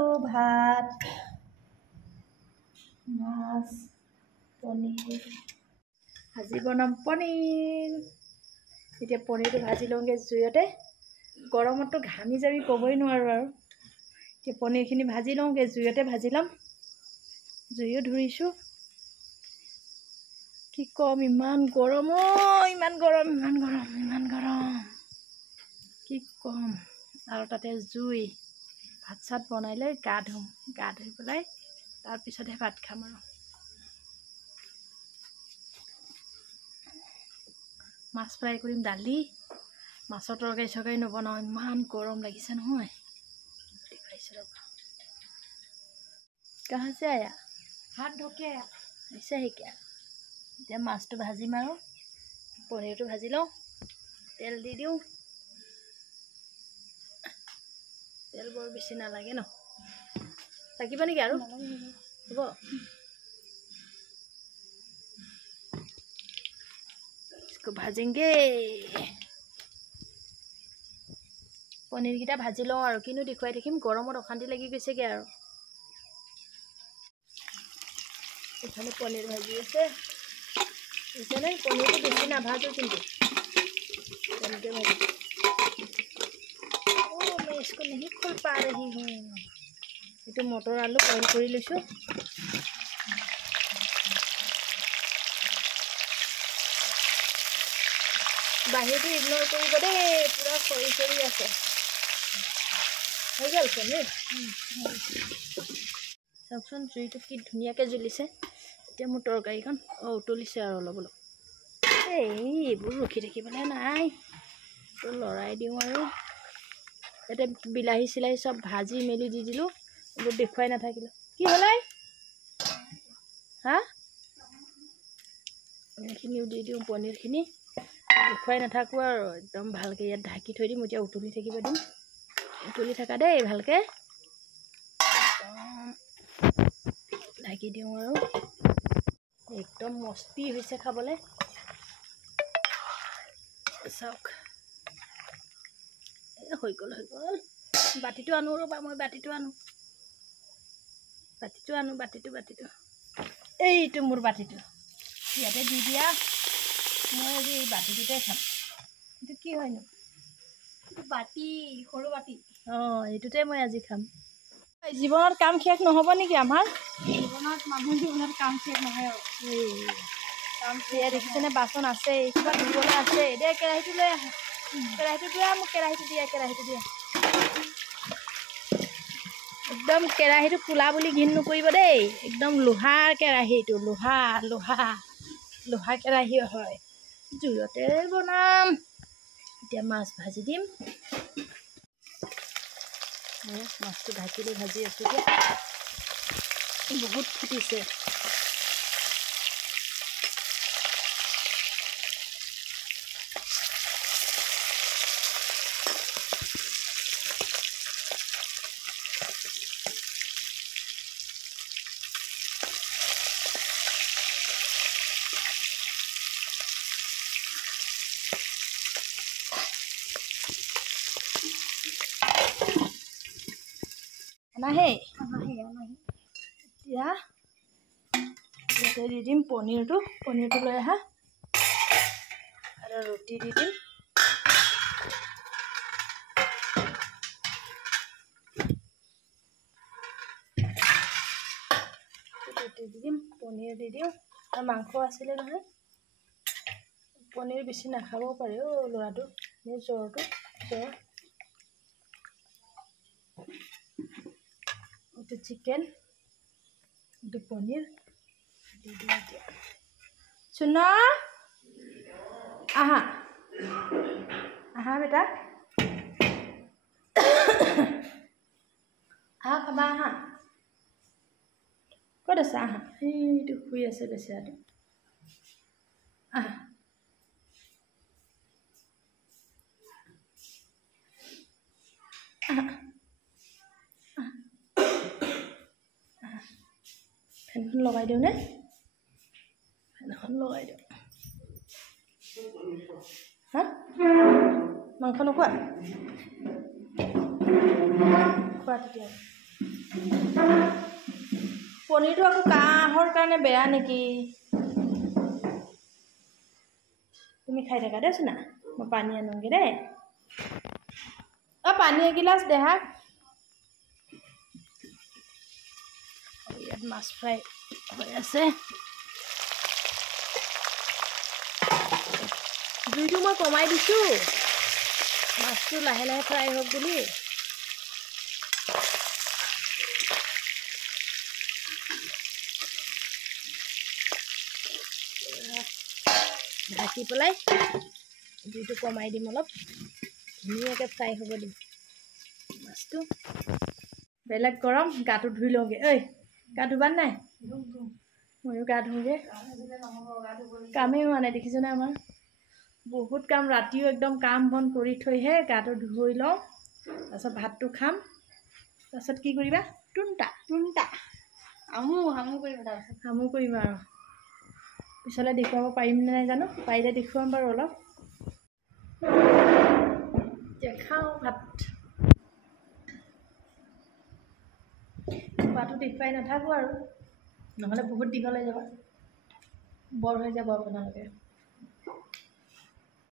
আৰু ভাত মাছ পনীৰ ভাজি বনাম পনীৰ এতিয়া পনীৰটো ভাজি লওঁগে জুইতে গৰমতো ঘামি যাবি ক'বই নোৱাৰো আৰু এতিয়া পনীৰখিনি ভাজি লওঁগে জুইতে ভাজি ল'ম জুইও ধৰিছো কি কম ইমান গৰম ইমান গৰম কি কম আৰু তাতে জুই ভাত চাত বনাই লৈ গা ধুই পেলাই তাৰপিছতহে ভাত খাম আৰু মাছ ফ্ৰাই কৰিম দালি মাছৰ তৰকাৰী নবনাওঁ ইমান গৰম লাগিছে নহয় দেখাইছোঁ ৰ'বা कहाँ से आया हाथ धो के आया ऐसा है क्या এতিয়া মাছটো ভাজিম আৰু পনীৰটো ভাজি লওঁ তেল দি দিওঁ তেল বৰ বেছি নালাগে ন লাগিব নেকি আৰু হ'ব इसको भाजेंगे পনীৰকিটা ভাজি লওঁ আৰু কিনো দেখুৱাই থাকিম গৰমত অশান্তি লাগি গৈছেগে আৰু এখানে পনীর ভাজি আছে এখানে পনীরটা বেশি না ভাজো কিন্তু पनीर भाजी ओ मैं इसको नहीं खोल पा रही हूँ ये मटर आलू बॉइल कर लैसो बाहिर इग्नोर कर दे पूरा खरी आसे हो गल पनीर चाकचोन जुईटो कि धुनियाके जुलिसे এতিয়া মোৰ তৰকাৰীখন উতলিছে আৰু অলপ অলপ এইবোৰ ৰখি থাকিবলৈ নাই তো লৰাই দিওঁ আৰু এতে বিলাহী চিলাই সব ভাজি মেলি দি দিলো এইবোৰ দেখুৱাই নাথাকিলো কি হলাই হা এইখিনিও দি দিওঁ পনীৰখিনি দেখুৱাই নাথাকো আৰু একদম ভালকে ইয়াত ঢাকি থৈ দিম এতিয়া উতলি থাকিব দিম উতলি থাকা দেই ভালকে ঢাকি দিওঁ আৰু एकदम मस्ती হৈছে খাবলে চাওক হৈ গল বাটিটো আনো ৰবা মই বাটিটো এইটো মোৰ বাটিটো ইয়াতে দি দিয়া মই আজি এই বাটিটোতে খাম এইটো কি হয়নো বাটি সৰু বাটি এইটোতে মই আজি খাম জীৱনত কাম শেষ নহব নেকি আমাৰ জীৱনত মানুহ জীৱনত কাম শেষ নহয় আৰু কাম শেষ দেখিছেনে বাচন আছে কিবা ধুবলৈ আছে দে কেৰাহীটো লৈ আহ কেৰাহীটো দিয়া মোক কেৰাহীটো দিয়া একদম কেৰাহীটো ফুলা বুলি ঘিন নকৰিব দেই একদম লোহাৰ কেৰাহীটো লোহা কেৰাহী হয় জুইতে বনাম এতিয়া মাছ ভাজি দিম মাছটো ঢাকি দি ভাজি আছো এতিয়া বহুত ফুটিছে নাহে এতিয়া দি দিম পনীৰটো লৈ আহা আৰু ৰুটি দি দিম পনীৰ দি দিওঁ আৰু মাংস আছিলে নহয় পনীৰ বেছি নাখাব পাৰে ল'ৰাটো জ্বৰটো itu chicken itu paneer di dia Suna aha beta khaba aha kod asa aha itu hui ase besaratu aha ফেনখন লগাই দিওঁ নে ফেনখন লগাই দিওঁ হা মাংস নোখোৱা খোৱা তেতিয়া পনীৰটো আকৌ কাহৰ কাৰণে বেয়া নেকি? তুমি খাই থাকা দেচোন না, মই পানী আনোগে দেই। পানী এগিলাচ দেহাক। ইয়াত মাছ ফ্ৰাই হৈ আছে। জুইটো মই কমাই দিছোঁ, মাছটো লাহে লাহে ফ্ৰাই হওক বুলি। ঢাকি পেলাই জুইটো কমাই দিম, অলপ ধুনীয়াকৈ ফ্ৰাই হ'ব দিম মাছটো। বেলেগ গৰম, গাটো ধুই লওঁগৈ। ঐ গা ধুবা নাই? ময়ো গা ধুওঁগৈ। কামেই হোৱা নাই দেখিছনে আমাৰ? বহুত কাম, ৰাতিও একদম কাম বন কৰি থৈহে গাটো ধুই লওঁ, তাৰপিছত ভাতটো খাম। তাৰপিছত কি কৰিবা? টুনটা আমো কৰিবা, তাৰপিছত আমো কৰিবা আৰু পিছলৈ দেখুৱাব পাৰিম নে নাই জানো, পাৰিলে দেখুৱাম বাৰু অলপ। এতিয়া খাওঁ ভাত। খোৱাটো দেখুৱাই নাথাকোঁ আৰু, নহ'লে বহুত দীঘল হৈ যাব, বৰ হৈ যাব আপোনালোকে।